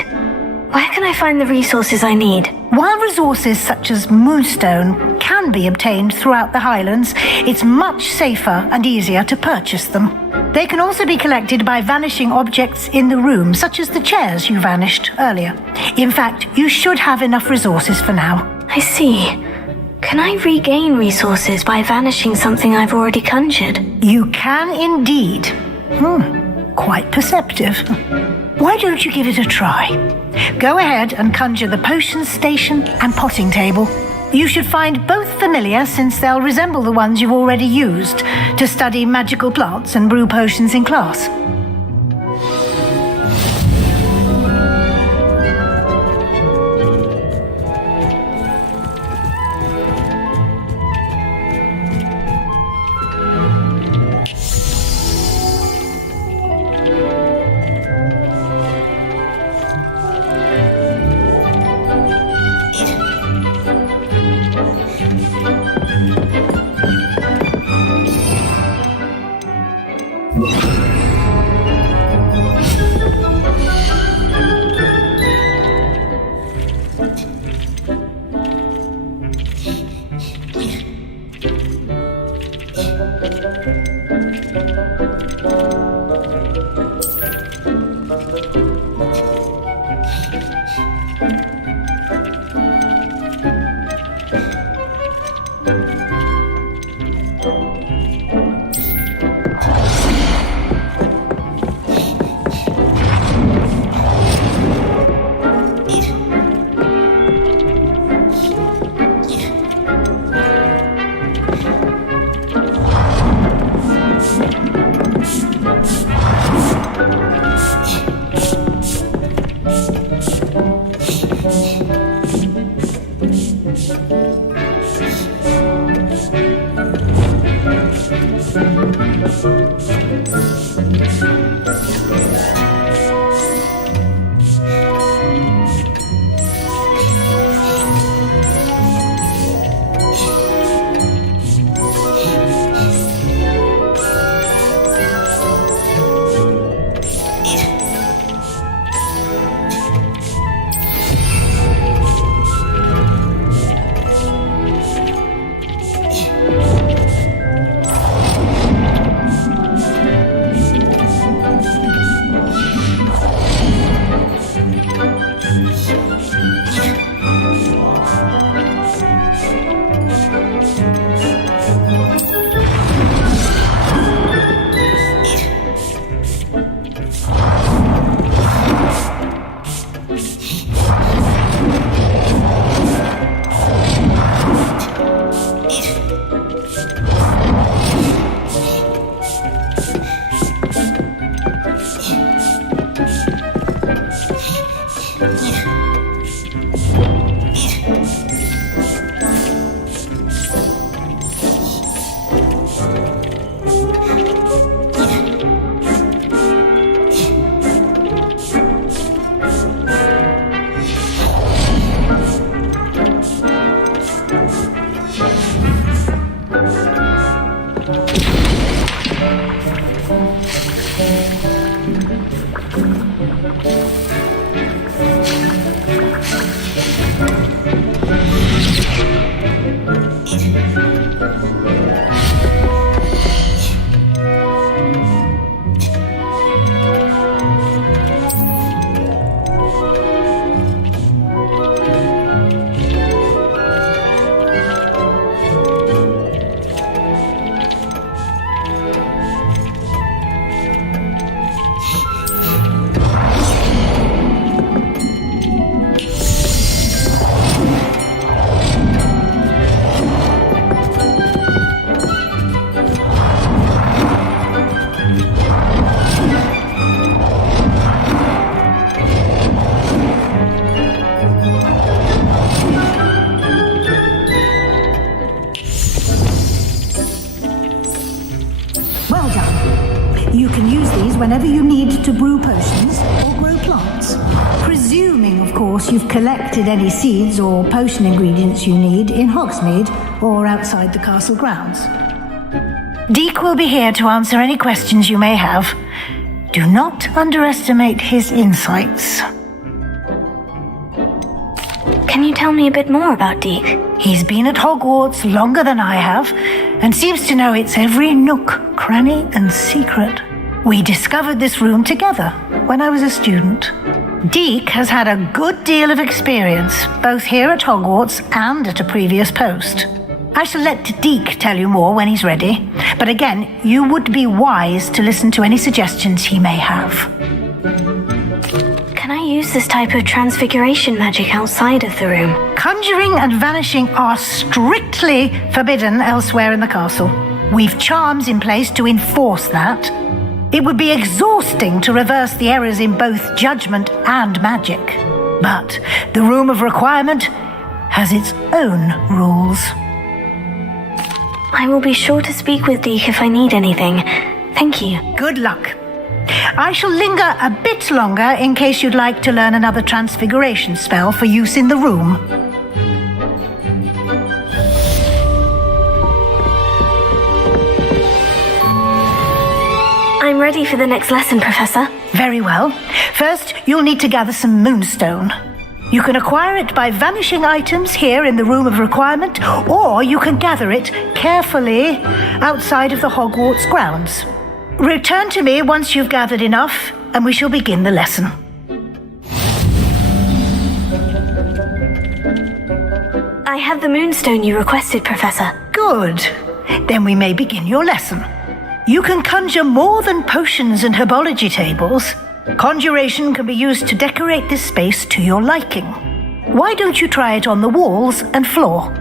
Where can I find the resources I need? While resources such as moonstone can be obtained throughout the Highlands, it's much safer and easier to purchase them. They can also be collected by vanishing objects in the room, such as the chairs you vanished earlier. In fact, you should have enough resources for now. I see. Can I regain resources by vanishing something I've already conjured? You can indeed. Quite perceptive. Why don't you give it a try? Go ahead and conjure the potion station and potting table. You should find both familiar, since they'll resemble the ones you've already used to study magical plants and brew potions in class. You can use these whenever you need to brew potions or grow plants. Presuming, of course, you've collected any seeds or potion ingredients you need in Hogsmeade or outside the castle grounds. Deek will be here to answer any questions you may have. Do not underestimate his insights. Can you tell me a bit more about Deek? He's been at Hogwarts longer than I have, and seems to know its every nook, cranny, and secret. We discovered this room together when I was a student. Deek has had a good deal of experience, both here at Hogwarts and at a previous post. I shall let Deek tell you more when he's ready, but again, you would be wise to listen to any suggestions he may have. Can I use this type of transfiguration magic outside of the room? Conjuring and vanishing are strictly forbidden elsewhere in the castle. We've charms in place to enforce that. It would be exhausting to reverse the errors in both judgment and magic. But the Room of Requirement has its own rules. I will be sure to speak with Deek if I need anything. Thank you. Good luck. I shall linger a bit longer in case you'd like to learn another transfiguration spell for use in the room. I'm ready for the next lesson, Professor. Very well. First, you'll need to gather some moonstone. You can acquire it by vanishing items here in the Room of Requirement, or you can gather it carefully outside of the Hogwarts grounds. Return to me once you've gathered enough, and we shall begin the lesson. I have the moonstone you requested, Professor. Good. Then we may begin your lesson. You can conjure more than potions and herbology tables. Conjuration can be used to decorate this space to your liking. Why don't you try it on the walls and floor?